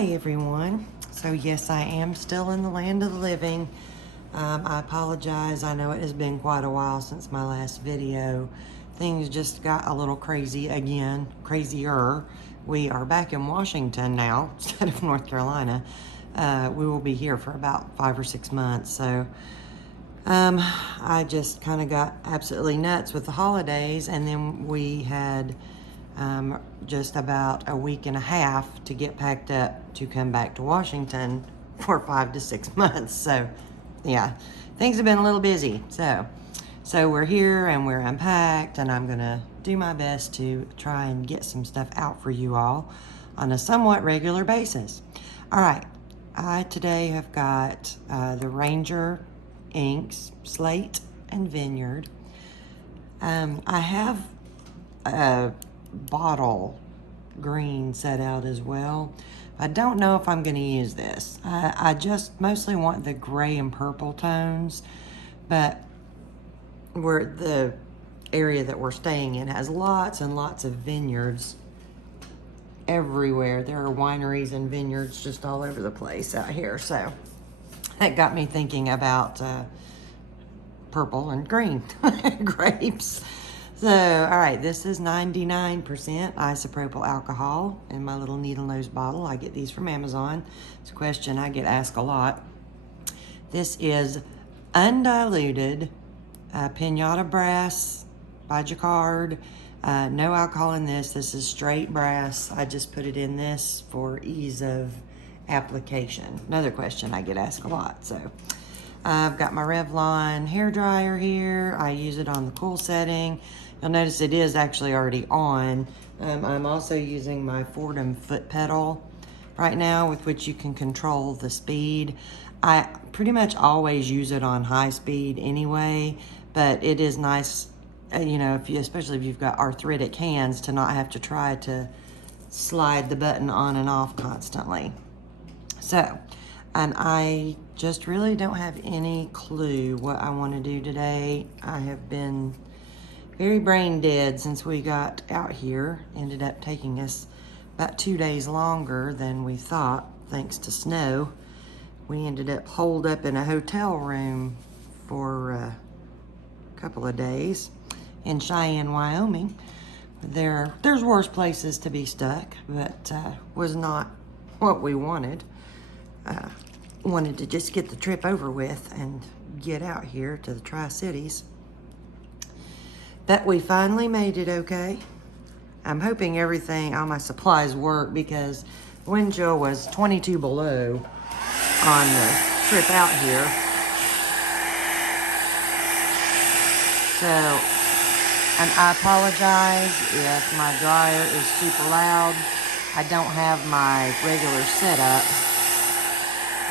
Hi everyone. So yes, I am still in the land of the living. I apologize. I know it has been quite a while since my last video. Things just got a little crazy again, crazier. We are back in Washington now instead of North Carolina. We will be here for about 5 or 6 months. So I just kind of got absolutely nuts with the holidays, and then we had just about a week and a half to get packed up to come back to Washington for 5 to 6 months. So yeah, things have been a little busy. So we're here and we're unpacked, and I'm gonna do my best to try and get some stuff out for you all on a somewhat regular basis. All right, I today have got the Ranger inks, Slate and Vineyard. I have a bottle green set out as well. I don't know if I'm going to use this. I just mostly want the gray and purple tones, but the area that we're staying in has lots and lots of vineyards everywhere. There are wineries and vineyards just all over the place out here. So that got me thinking about purple and green grapes. So, all right, this is 99% isopropyl alcohol in my little needle nose bottle. I get these from Amazon. It's a question I get asked a lot. This is undiluted Pinata brass by Jacquard. No alcohol in this. This is straight brass. I just put it in this for ease of application. Another question I get asked a lot. So I've got my Revlon hairdryer here. I use it on the cool setting. You'll notice it is actually already on. I'm also using my Foredom foot pedal right now, with which you can control the speed. I pretty much always use it on high speed anyway, but it is nice, you know, especially if you've got arthritic hands, to not have to try to slide the button on and off constantly. So, and I just really don't have any clue what I want to do today. I have been very brain dead since we got out here. Ended up taking us about 2 days longer than we thought, thanks to snow. We ended up holed up in a hotel room for a couple of days in Cheyenne, Wyoming. There's worse places to be stuck, but was not what we wanted. Wanted to just get the trip over with and get out here to the Tri-Cities. But we finally made it okay. I'm hoping all my supplies work, because the wind chill was 22 below on the trip out here. So, and I apologize if my dryer is super loud. I don't have my regular setup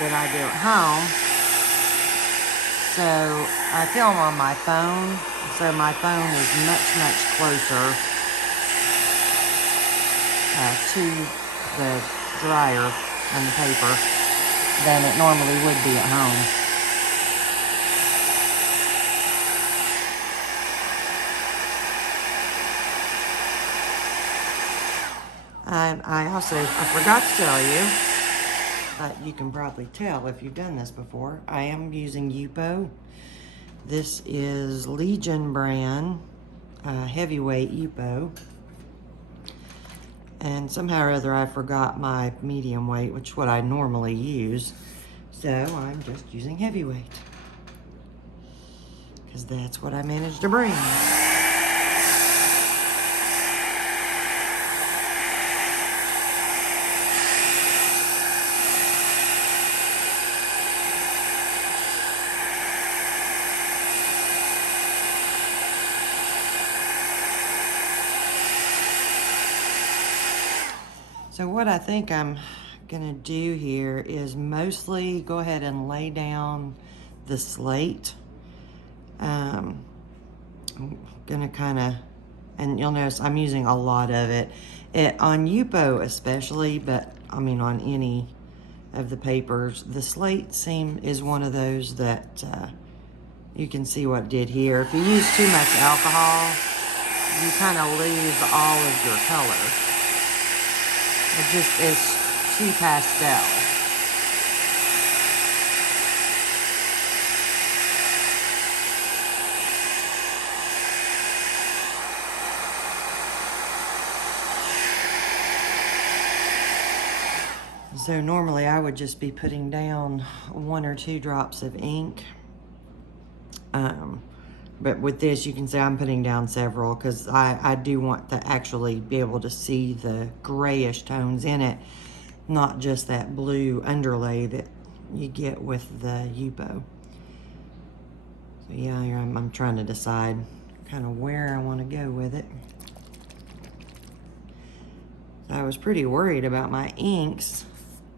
that I do at home. So I film on my phone, so my phone is much closer to the dryer and the paper than it normally would be at home. And I forgot to tell you, but you can probably tell if you've done this before, I am using yupo. This is Legion brand, heavyweight yupo. And somehow or other I forgot my medium weight, which is what I normally use. So I'm just using heavyweight, because that's what I managed to bring. So what I think I'm gonna do here is mostly go ahead and lay down the slate. I'm gonna and you'll notice I'm using a lot of it. On yupo especially, but I mean on any of the papers, the slate is one of those that you can see what it did here. If you use too much alcohol, you kind of lose all of your color. It just is too pastel. So normally I would just be putting down 1 or 2 drops of ink. But with this, you can see I'm putting down several because I do want to actually be able to see the grayish tones in it, not just that blue underlay that you get with the yupo. So yeah, I'm trying to decide kind of where I want to go with it. I was pretty worried about my inks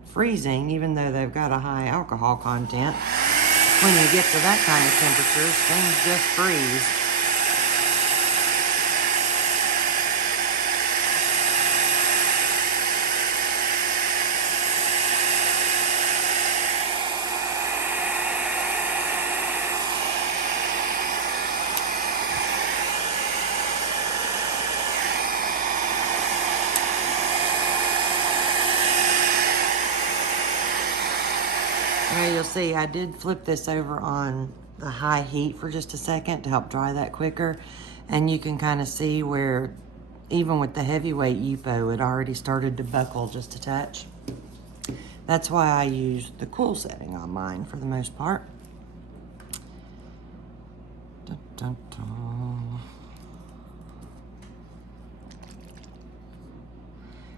freezing, even though they've got a high alcohol content. When you get to that kind of temperatures, things just freeze. You'll see I did flip this over on the high heat for just a second to help dry that quicker, and you can kind of see where even with the heavyweight yupo it already started to buckle just a touch. That's why I use the cool setting on mine for the most part. Dun, dun, dun.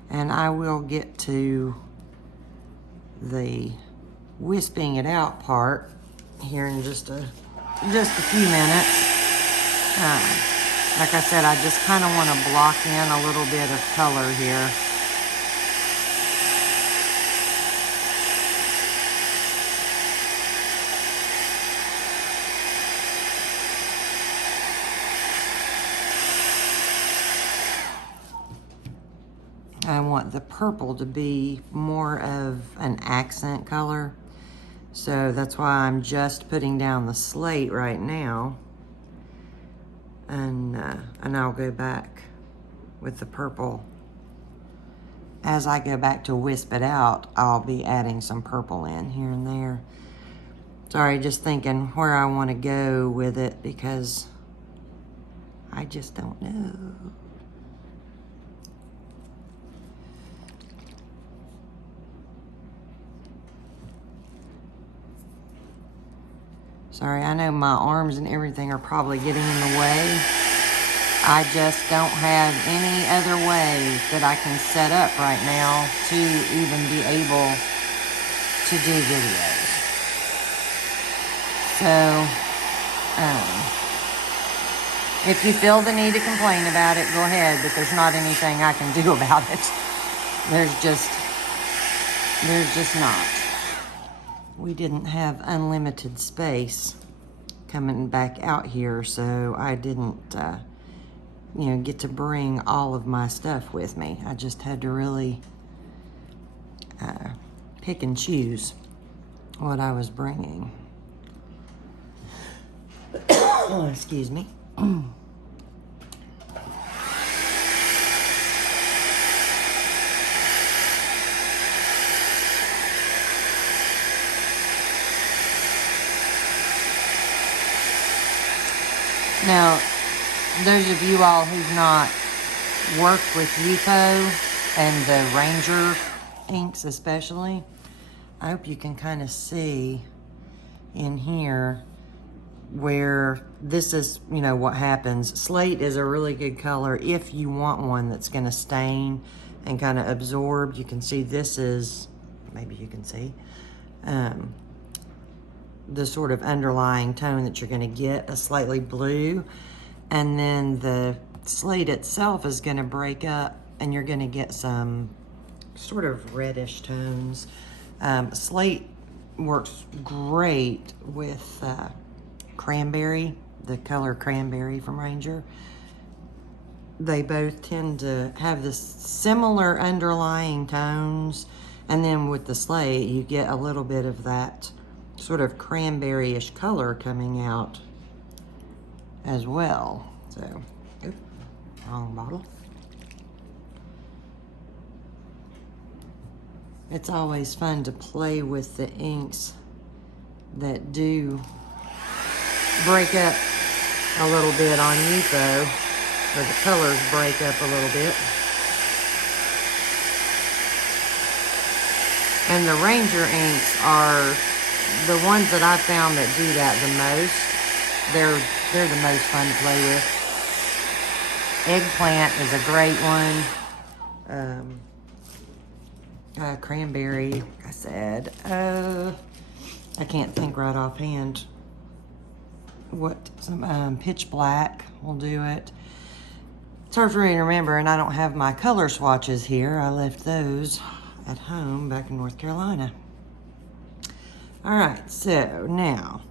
And I will get to the wisping it out part here in just a few minutes. Like I said, I just kind of want to block in a little bit of color here. I want the purple to be more of an accent color. So that's why I'm just putting down the slate right now. And I'll go back with the purple. As I go back to wisp it out, I'll be adding some purple in here and there. Sorry, just thinking where I want to go with it because I just don't know. Sorry, I know my arms and everything are probably getting in the way. I just don't have any other way that I can set up right now to even be able to do videos. So, if you feel the need to complain about it, go ahead, but there's not anything I can do about it. There's just not. We didn't have unlimited space coming back out here, so I didn't, get to bring all of my stuff with me. I just had to really pick and choose what I was bringing. Excuse me. Now, those of you all who've not worked with yupo and the Ranger inks especially, I hope you can kind of see in here where this is, what happens. Slate is a really good color if you want one that's going to stain and kind of absorb. You can see this is, maybe you can see, the sort of underlying tone that you're going to get, a slightly blue, and then the slate itself is going to break up and you're going to get some sort of reddish tones. Slate works great with cranberry, the color cranberry from Ranger. They both tend to have this similar underlying tones, and then with the slate you get a little bit of that sort of cranberry-ish color coming out as well. So, oops, wrong bottle. It's always fun to play with the inks that do break up a little bit on yupo, or the colors break up a little bit. And the Ranger inks are the ones that I found that do that the most. They're the most fun to play with. Eggplant is a great one. Cranberry, like I said. I can't think right offhand what. Some pitch black will do it. It's hard for me to remember, and I don't have my color swatches here. I left those at home back in North Carolina. All right, so now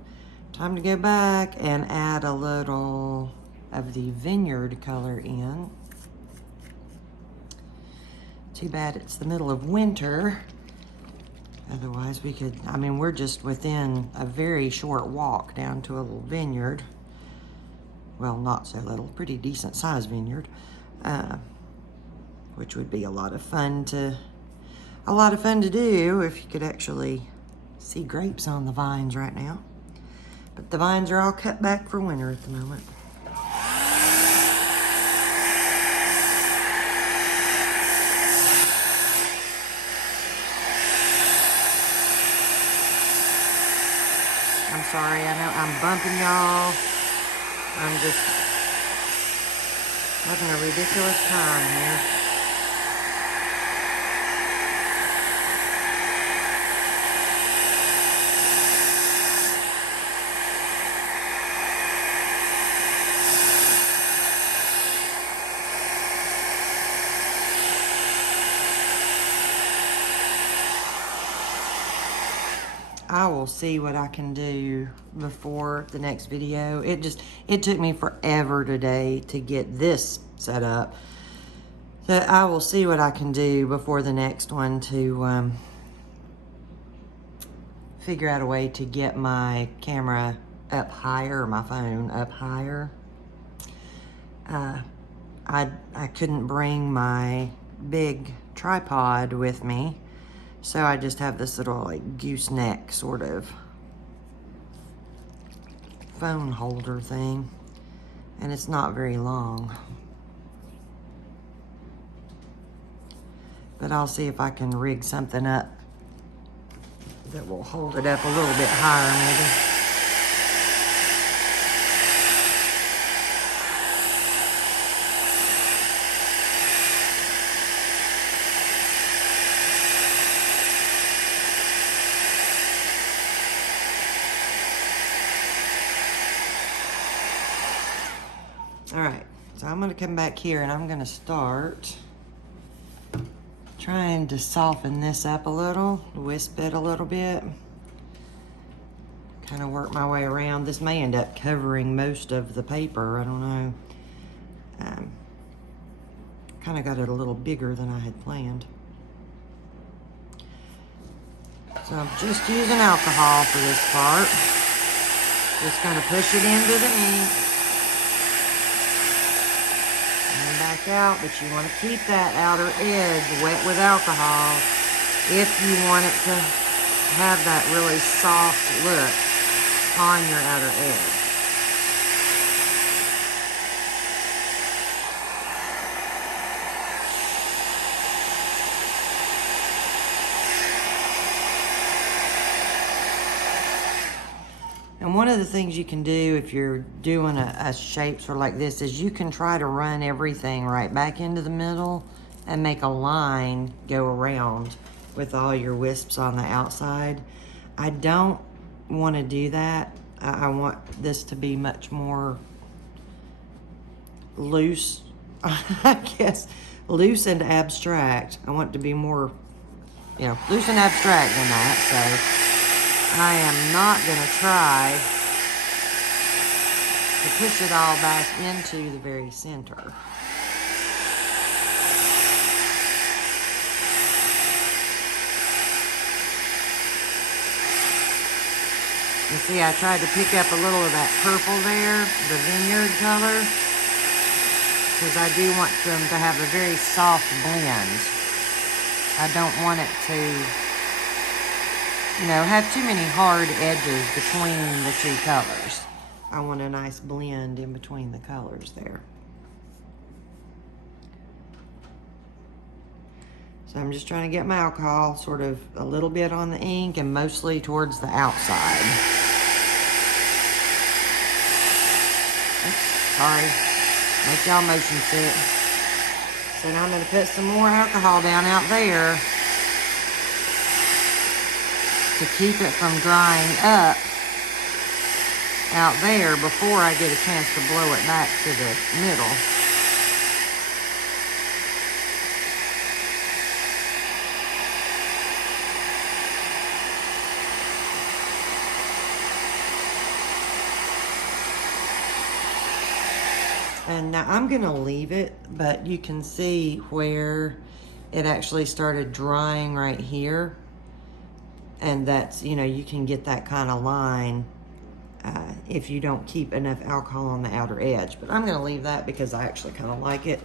time to go back and add a little of the Vineyard color in. Too bad it's the middle of winter. Otherwise we could, I mean, we're just within a very short walk down to a little vineyard. Well, not so little, pretty decent sized vineyard. Which would be a lot of fun to do if you could actually see grapes on the vines right now. But the vines are all cut back for winter at the moment. I'm sorry, I know I'm bumping y'all. I'm just having a ridiculous time here. I will see what I can do before the next video. It took me forever today to get this set up. So I will see what I can do before the next one to figure out a way to get my camera up higher, or my phone up higher. I couldn't bring my big tripod with me. So I just have this little like gooseneck sort of phone holder thing, and it's not very long. But I'll see if I can rig something up that will hold it up a little bit higher maybe. All right, so I'm gonna come back here and I'm gonna start trying to soften this up a little, wisp it a little bit. Kind of work my way around. This may end up covering most of the paper, I don't know. Kind of got it a little bigger than I had planned. So I'm just using alcohol for this part. Just gonna push it into the ink. And back out, but you want to keep that outer edge wet with alcohol if you want it to have that really soft look on your outer edge. And one of the things you can do if you're doing a shape sort of like this is you can try to run everything right back into the middle and make a line go around with all your wisps on the outside. I don't want to do that. I want this to be much more loose, I guess, loose and abstract. I want it to be more, you know, loose and abstract than that, so I am not gonna try to push it all back into the very center. You see, I tried to pick up a little of that purple there, the Vineyard color, because I do want them to have a very soft blend. I don't want it to, you know, have too many hard edges between the two colors. I want a nice blend in between the colors there. So I'm just trying to get my alcohol sort of a little bit on the ink and mostly towards the outside. Oops, sorry, make y'all motion sick. So now I'm gonna put some more alcohol down out there to keep it from drying up out there before I get a chance to blow it back to the middle. And now I'm gonna leave it, but you can see where it actually started drying right here. And that's, you know, you can get that kind of line if you don't keep enough alcohol on the outer edge. But I'm gonna leave that because I actually kind of like it.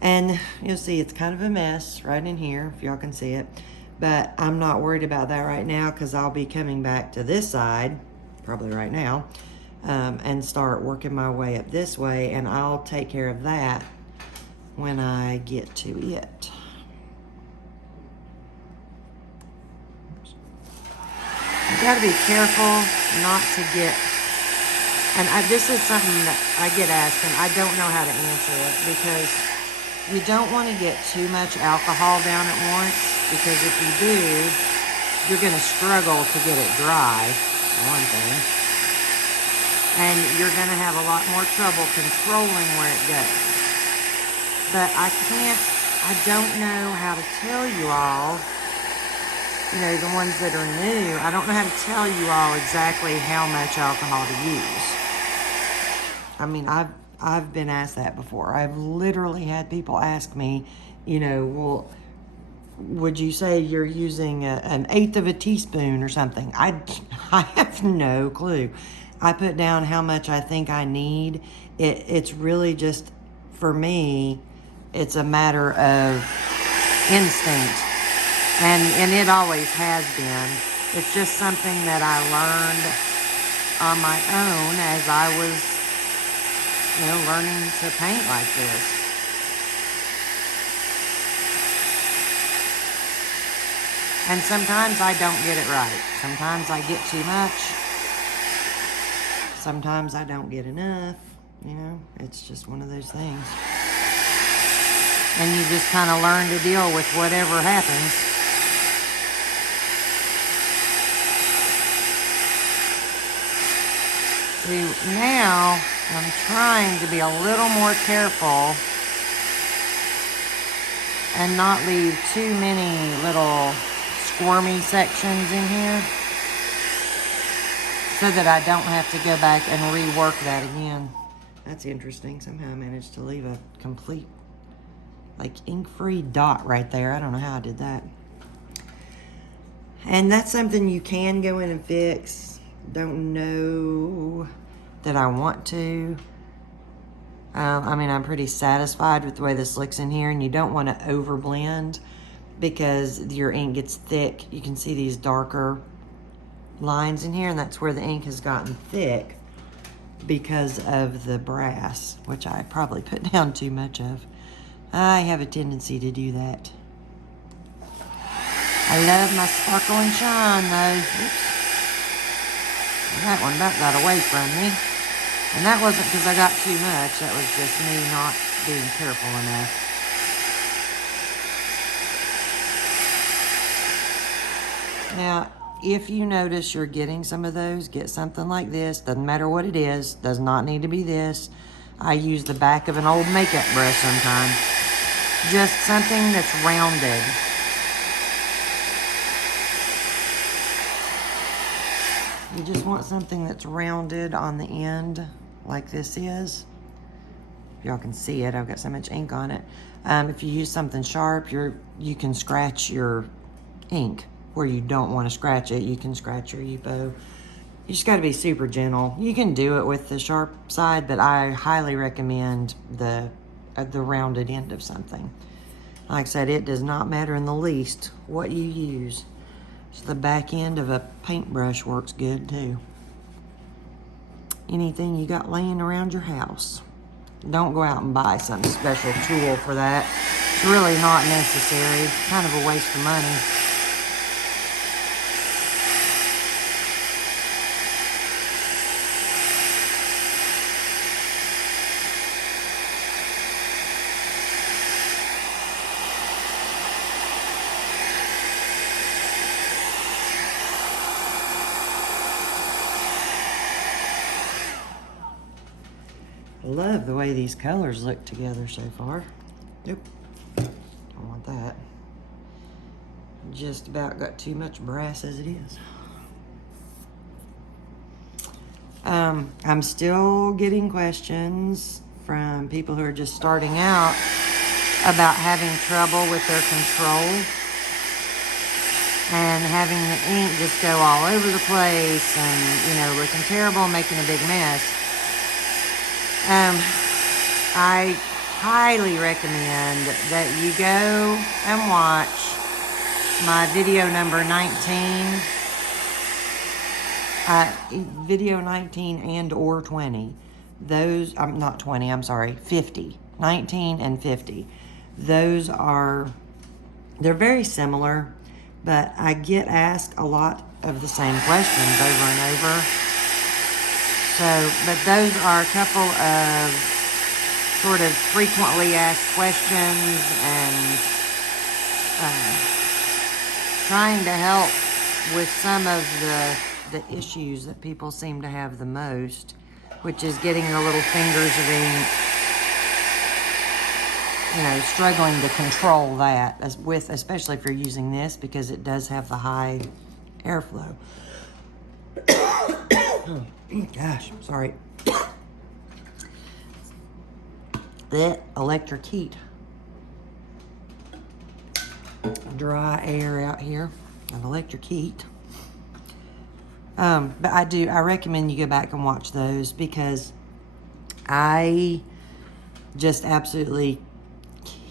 And you'll see it's kind of a mess right in here, if y'all can see it. But I'm not worried about that right now because I'll be coming back to this side, probably right now, and start working my way up this way, and I'll take care of that when I get to it. You gotta be careful not to get, and this is something that I get asked and I don't know how to answer it, because you don't want to get too much alcohol down at once, because if you do, you're gonna struggle to get it dry, for one thing. And you're gonna have a lot more trouble controlling where it goes. But I don't know how to tell you all, you know, the ones that are new, I don't know how to tell you all exactly how much alcohol to use. I mean, I've been asked that before. I've literally had people ask me, you know, well, would you say you're using an eighth of a teaspoon or something? I have no clue. I put down how much I think I need. It's really just, for me, it's a matter of instinct. And it always has been. It's just something that I learned on my own as I was, you know, learning to paint like this. And sometimes I don't get it right. Sometimes I get too much. Sometimes I don't get enough, you know, it's just one of those things. And you just kind of learn to deal with whatever happens. See, now I'm trying to be a little more careful and not leave too many little squirmy sections in here, so that I don't have to go back and rework that again. That's interesting. Somehow I managed to leave a complete, like, ink-free dot right there. I don't know how I did that. And that's something you can go in and fix. Don't know that I want to. I mean, I'm pretty satisfied with the way this looks in here, and you don't want to overblend because your ink gets thick. You can see these darker lines in here, and that's where the ink has gotten thick because of the brass, which I probably put down too much of. I have a tendency to do that. I love my sparkle and shine though. Oops. That one about got away from me. And that wasn't because I got too much, that was just me not being careful enough. Now, if you notice you're getting some of those, get something like this. Doesn't matter what it is. Does not need to be this. I use the back of an old makeup brush sometimes. Just something that's rounded. You just want something that's rounded on the end, like this is. If y'all can see it, I've got so much ink on it. If you use something sharp, you can scratch your ink. Where you don't want to scratch it, you can scratch your yupo. You just got to be super gentle. You can do it with the sharp side, but I highly recommend the rounded end of something. Like I said, it does not matter in the least what you use. So the back end of a paintbrush works good too. Anything you got laying around your house. Don't go out and buy some special tool for that. It's really not necessary. Kind of a waste of money. I love the way these colors look together so far. Nope, don't want that. Just about got too much brass as it is. I'm still getting questions from people who are just starting out about having trouble with their control and having the ink just go all over the place and, you know, looking terrible, making a big mess. I highly recommend that you go and watch my video number 19, video 19 and or 20. Those, not 20, I'm sorry, 50. 19 and 50. Those are, they're very similar, but I get asked a lot of the same questions over and over. So, but those are a couple of sort of frequently asked questions and trying to help with some of the issues that people seem to have the most, which is getting their little fingers of ink, you know, struggling to control that, especially if you're using this, because it does have the high airflow. Gosh, sorry. That electric heat. Dry air out here. An electric heat. But I recommend you go back and watch those, because I just absolutely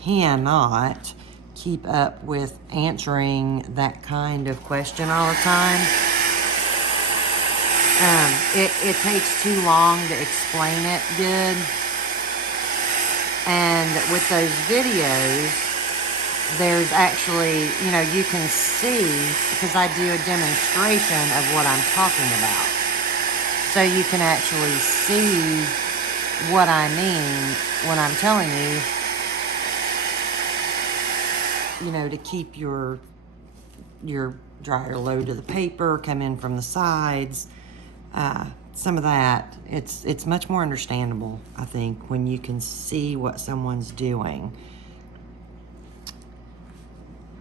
cannot keep up with answering that kind of question all the time. It takes too long to explain it good. And with those videos, there's actually, you know, you can see, because I do a demonstration of what I'm talking about. So you can actually see what I mean when I'm telling you know, to keep your dryer low to the paper, come in from the sides. Some of that, it's much more understandable, I think, when you can see what someone's doing,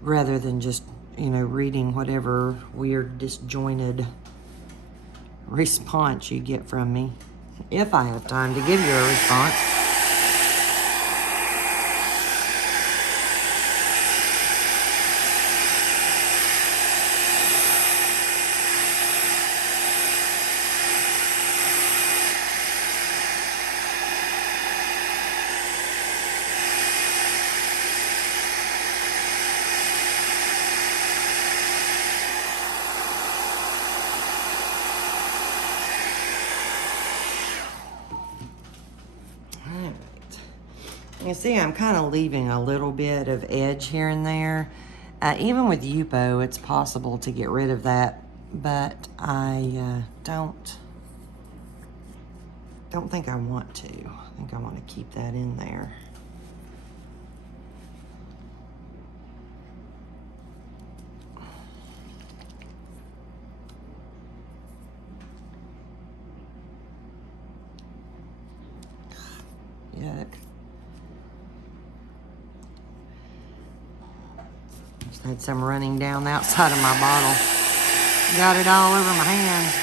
rather than just, you know, reading whatever weird disjointed response you get from me, if I have time to give you a response. You see, I'm kind of leaving a little bit of edge here and there. Even with yupo, it's possible to get rid of that, but I don't think I want to. I think I want to keep that in there. Yuck. Just had some running down the outside of my bottle. Got it all over my hands.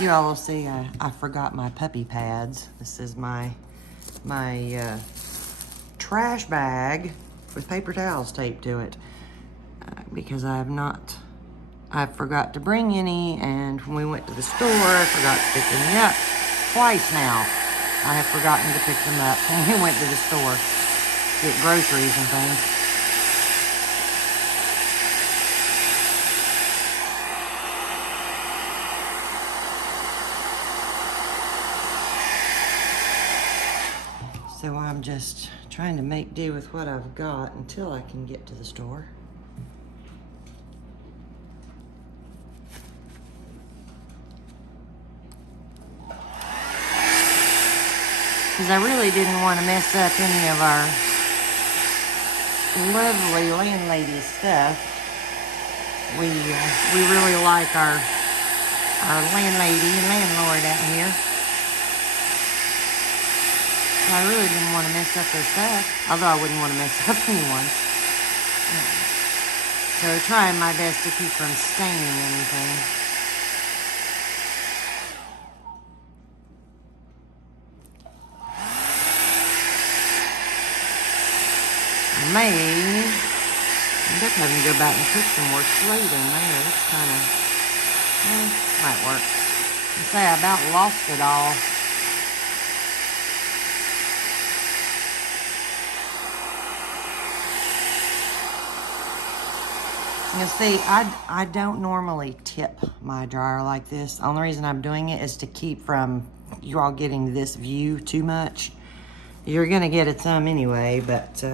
You all will see I forgot my puppy pads. This is my trash bag with paper towels taped to it, because I I forgot to bring any, and when we went to the store, I forgot to pick any up. Twice now, I have forgotten to pick them up when we went to the store, get groceries and things. So I'm just trying to make do with what I've got until I can get to the store. Because I really didn't want to mess up any of our lovely landlady stuff. We really like our landlady and landlord out here. So I really didn't want to mess up their stuff, although I wouldn't want to mess up anyone. So trying my best to keep from staining anything. May end up having to go back and put some more slate in there. It's kind of, might work. I say I about lost it all. You see, I don't normally tip my dryer like this. The only reason I'm doing it is to keep from you all getting this view too much. You're gonna get it some anyway, but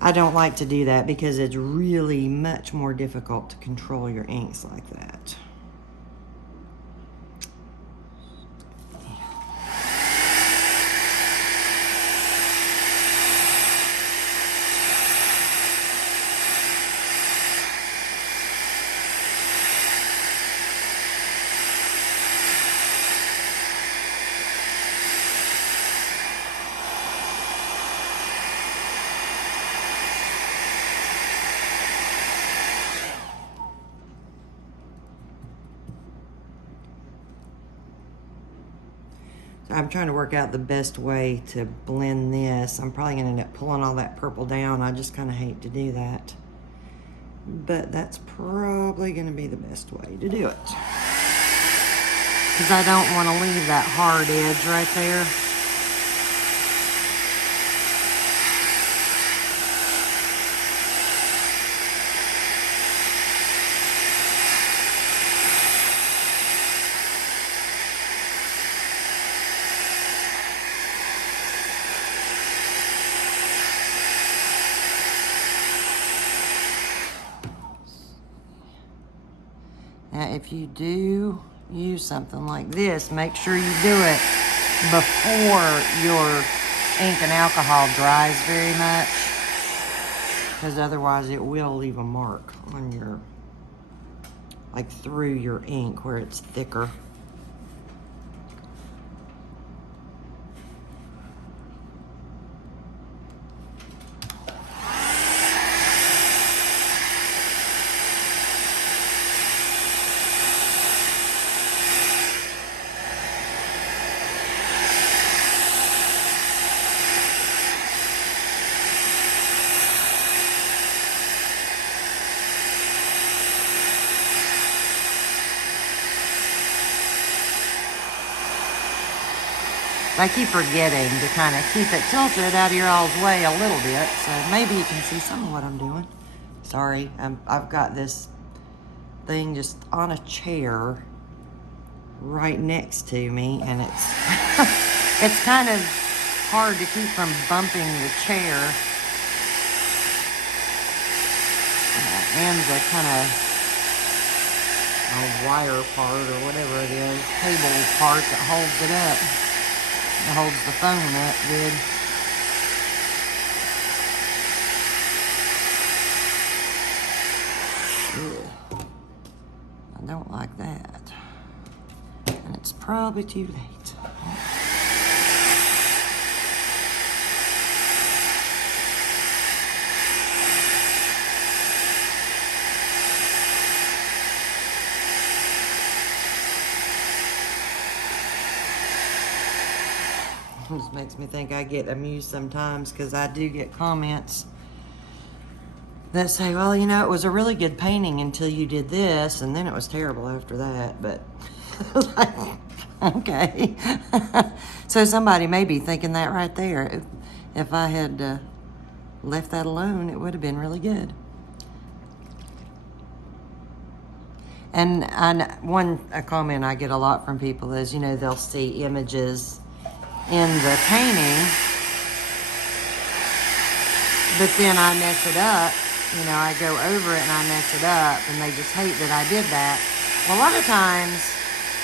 I don't like to do that because it's really much more difficult to control your inks like that. I'm trying to work out the best way to blend this. I'm probably gonna end up pulling all that purple down. I just kind of hate to do that. But that's probably gonna be the best way to do it. Because I don't want to leave that hard edge right there. Now, if you do use something like this, make sure you do it before your ink and alcohol dries very much, because otherwise it will leave a mark on your, like through your ink where it's thicker. I keep forgetting to kind of keep it tilted out of your all's way a little bit, so maybe you can see some of what I'm doing. Sorry, I've got this thing just on a chair right next to me, and it's it's kind of hard to keep from bumping the chair and the kind of wire part or whatever it is, cable part that holds it up. It holds the phone up good. Ugh. I don't like that. And it's probably too late. This makes me think I get amused sometimes because I do get comments that say, well, you know, it was a really good painting until you did this, and then it was terrible after that. But like, okay. So somebody may be thinking that right there. If I had left that alone, it would have been really good. And a comment I get a lot from people is, you know, they'll see images in the painting, but then I mess it up. You know, I go over it and I mess it up, and they just hate that I did that. Well, a lot of times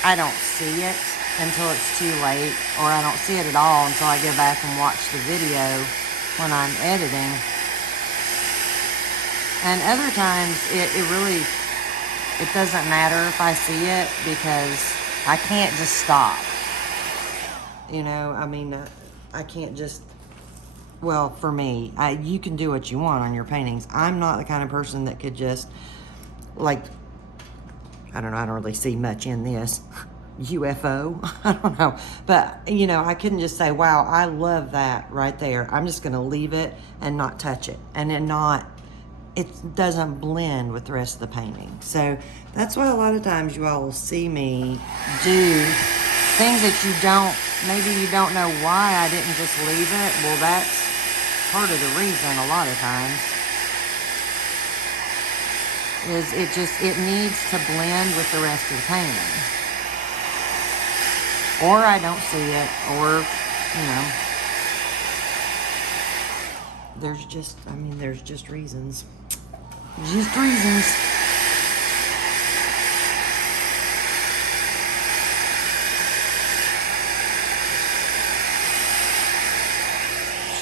I don't see it until it's too late, or I don't see it at all until I go back and watch the video when I'm editing. And other times it really, it doesn't matter if I see it, because I can't just stop. You know, I mean, I can't just, well, for me, you can do what you want on your paintings. I'm not the kind of person that could just, like, I don't know, I don't really see much in this. UFO, I don't know. But, you know, I couldn't just say, wow, I love that right there. I'm just going to leave it and not touch it. And then it doesn't blend with the rest of the painting. So that's why a lot of times you all will see me do things that maybe you don't know why I didn't just leave it. Well, that's part of the reason a lot of times. Is it needs to blend with the rest of the painting. Or I don't see it, or, you know, there's just reasons. Just reasons.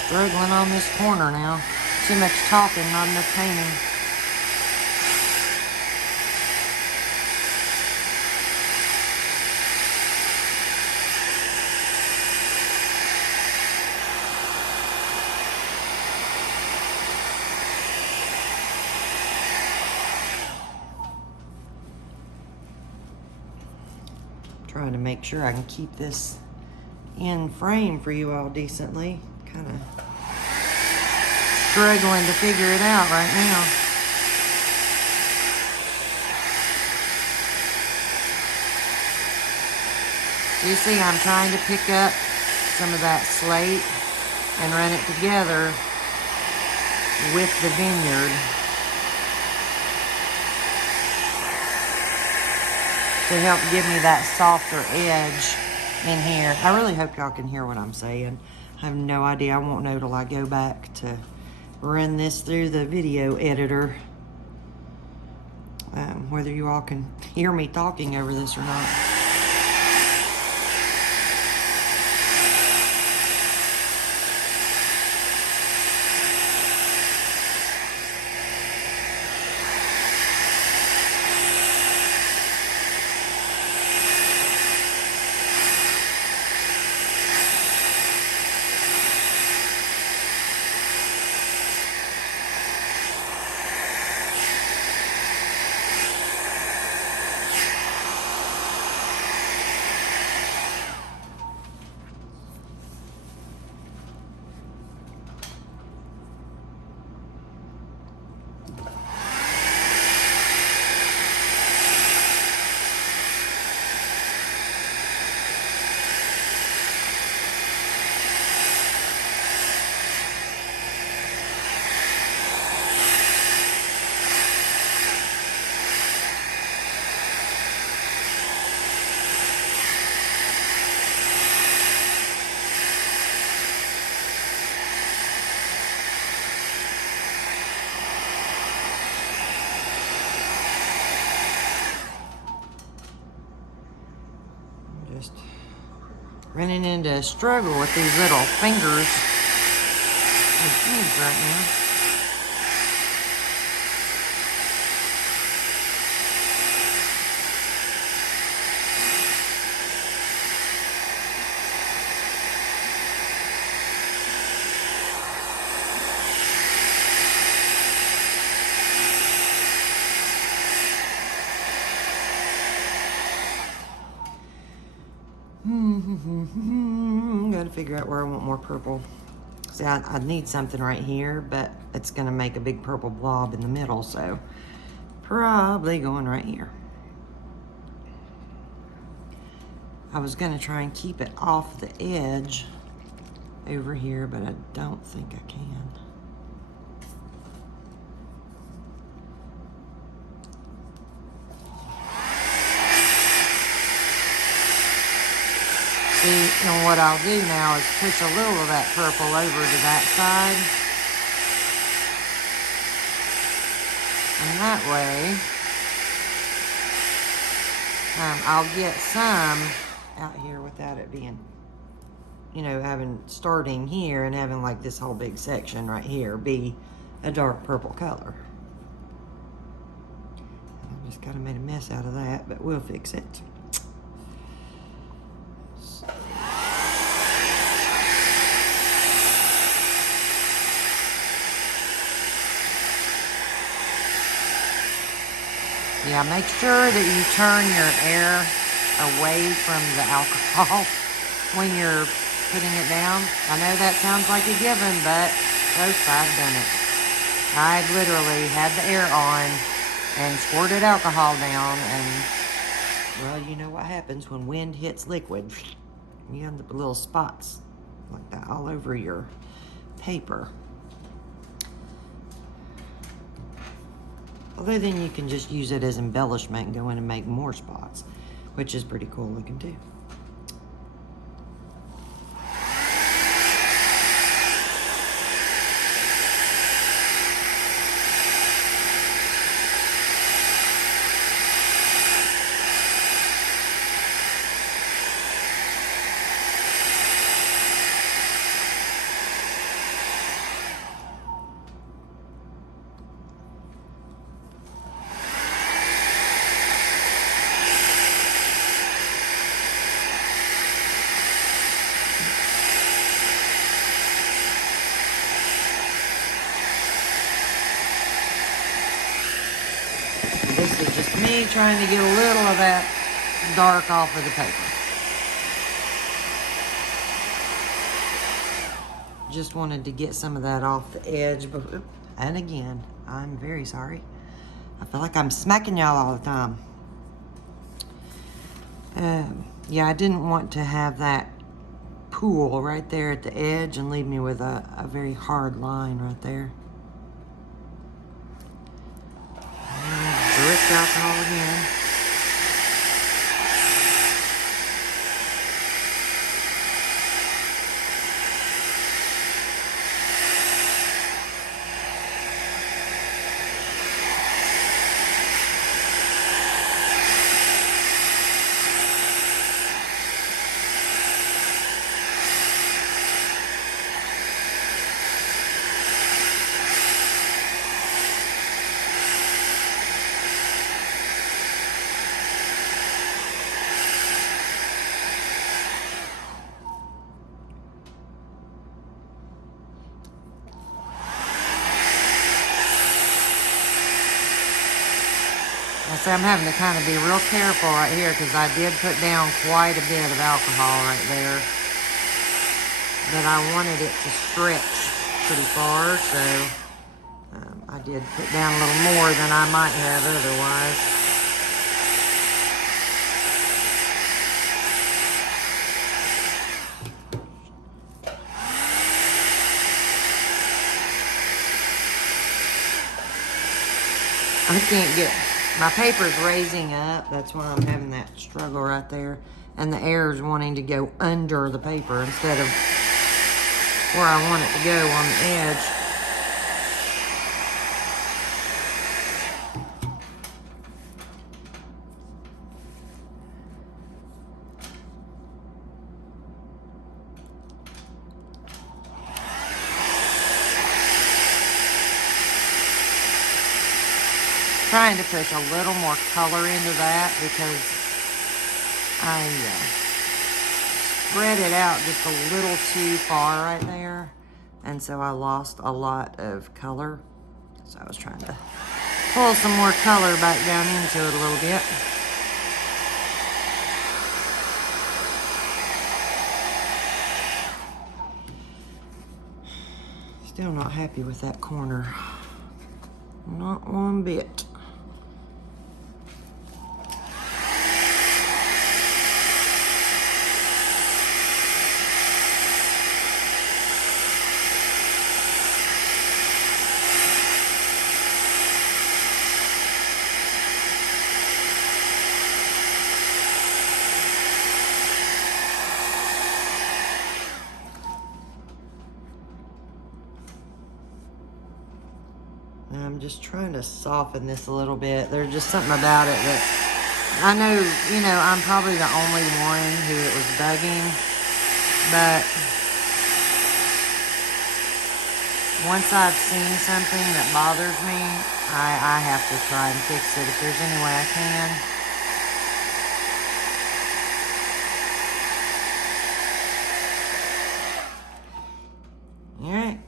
Struggling on this corner now. Too much talking, not enough painting. Trying to make sure I can keep this in frame for you all decently. Kind of struggling to figure it out right now. So you see, I'm trying to pick up some of that slate and run it together with the Vineyard. To help give me that softer edge in here. I really hope y'all can hear what I'm saying. I have no idea. I won't know till I go back to run this through the video editor. Whether you all can hear me talking over this or not. Running into a struggle with these little fingers and hands right now. Gotta figure out where I want more purple. See, I need something right here, but it's gonna make a big purple blob in the middle, so probably going right here. I was gonna try and keep it off the edge over here, but I don't think I can. See, and what I'll do now is push a little of that purple over to that side. And that way, I'll get some out here without it being, you know, starting here and having like this whole big section right here be a dark purple color. I just kind of made a mess out of that, but we'll fix it. Yeah, make sure that you turn your air away from the alcohol when you're putting it down. I know that sounds like a given, but folks, I've done it. I literally had the air on and squirted alcohol down, and well, you know what happens when wind hits liquid. You end up with little spots like that all over your paper. Although then you can just use it as embellishment and go in and make more spots, which is pretty cool looking too. This is just me trying to get a little of that dark off of the paper. Just wanted to get some of that off the edge. And again, I'm very sorry. I feel like I'm smacking y'all all the time. Yeah, I didn't want to have that pool right there at the edge and leave me with a very hard line right there. Drip alcohol again. So I'm having to kind of be real careful right here because I did put down quite a bit of alcohol right there. But I wanted it to stretch pretty far, so I did put down a little more than I might have otherwise. I can't get... My paper's raising up, that's why I'm having that struggle right there. And the air is wanting to go under the paper instead of where I want it to go on the edge. Trying to push a little more color into that because I spread it out just a little too far right there, and so I lost a lot of color. So I was trying to pull some more color back down into it a little bit. Still not happy with that corner. Not one bit. I'm just trying to soften this a little bit. There's just something about it that I know, you know, I'm probably the only one who it was bugging, but once I've seen something that bothers me, I have to try and fix it if there's any way I can. All right.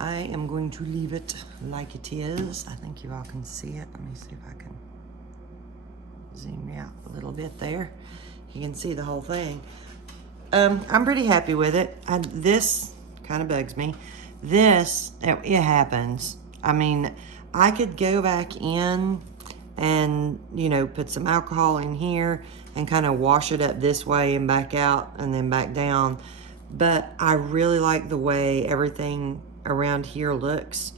I am going to leave it like it is. I think you all can see it. Let me see if I can zoom out a little bit there. You can see the whole thing. I'm pretty happy with it. This kind of bugs me. This, it happens. I mean, I could go back in and, you know, put some alcohol in here and kind of wash it up this way and back out and then back down. But I really like the way everything around here looks,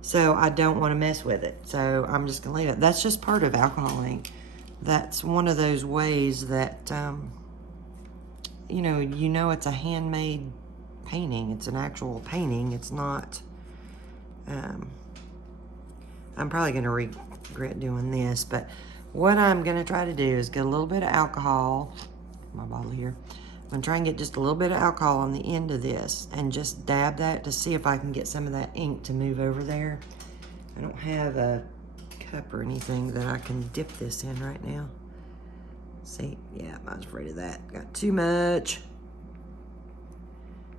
so I don't want to mess with it, so I'm just gonna leave it. That's just part of alcohol ink. That's one of those ways that you know it's a handmade painting. It's an actual painting. It's not I'm probably gonna regret doing this, but what I'm gonna try to do is get a little bit of alcohol, my bottle here. I'm gonna try and get just a little bit of alcohol on the end of this and just dab that to see if I can get some of that ink to move over there. I don't have a cup or anything that I can dip this in right now. See, yeah, I was afraid of that. Got too much.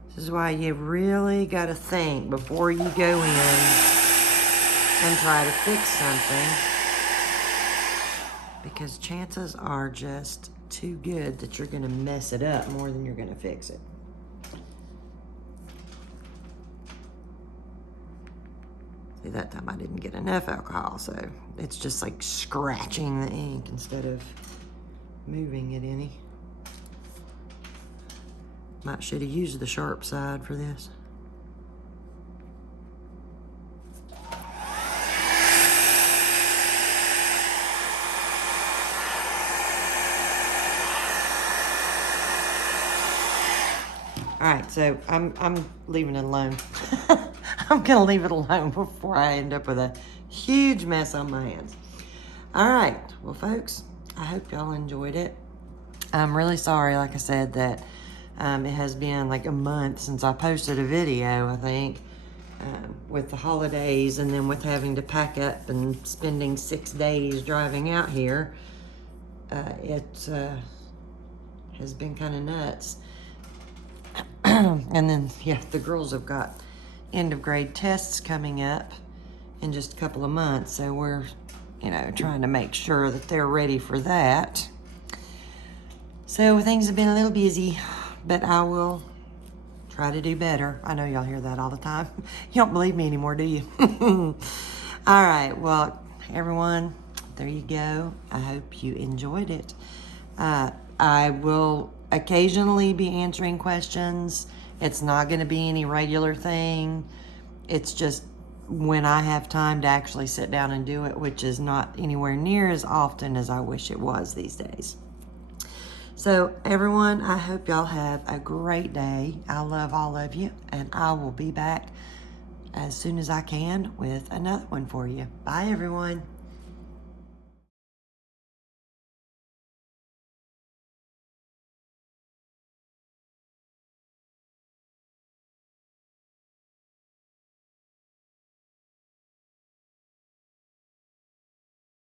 This is why you really gotta think before you go in and try to fix something, because chances are just too good that you're gonna mess it up more than you're gonna fix it. See, that time I didn't get enough alcohol, so it's just like scratching the ink instead of moving it any. Should have used the sharp side for this. All right, so I'm leaving it alone. I'm gonna leave it alone before I end up with a huge mess on my hands. All right, well, folks, I hope y'all enjoyed it. I'm really sorry, like I said, that it has been like a month since I posted a video, I think, with the holidays and then with having to pack up and spending 6 days driving out here. It has been kind of nuts. And then, yeah, the girls have got end of grade tests coming up in just a couple of months, so we're, you know, trying to make sure that they're ready for that. So things have been a little busy, but I will try to do better. I know y'all hear that all the time. You don't believe me anymore, do you? All right, well, everyone, there you go. I hope you enjoyed it. I will occasionally be answering questions. It's not going to be any regular thing. It's just when I have time to actually sit down and do it, which is not anywhere near as often as I wish it was these days. So everyone, I hope y'all have a great day. I love all of you, and I will be back as soon as I can with another one for you. Bye, everyone.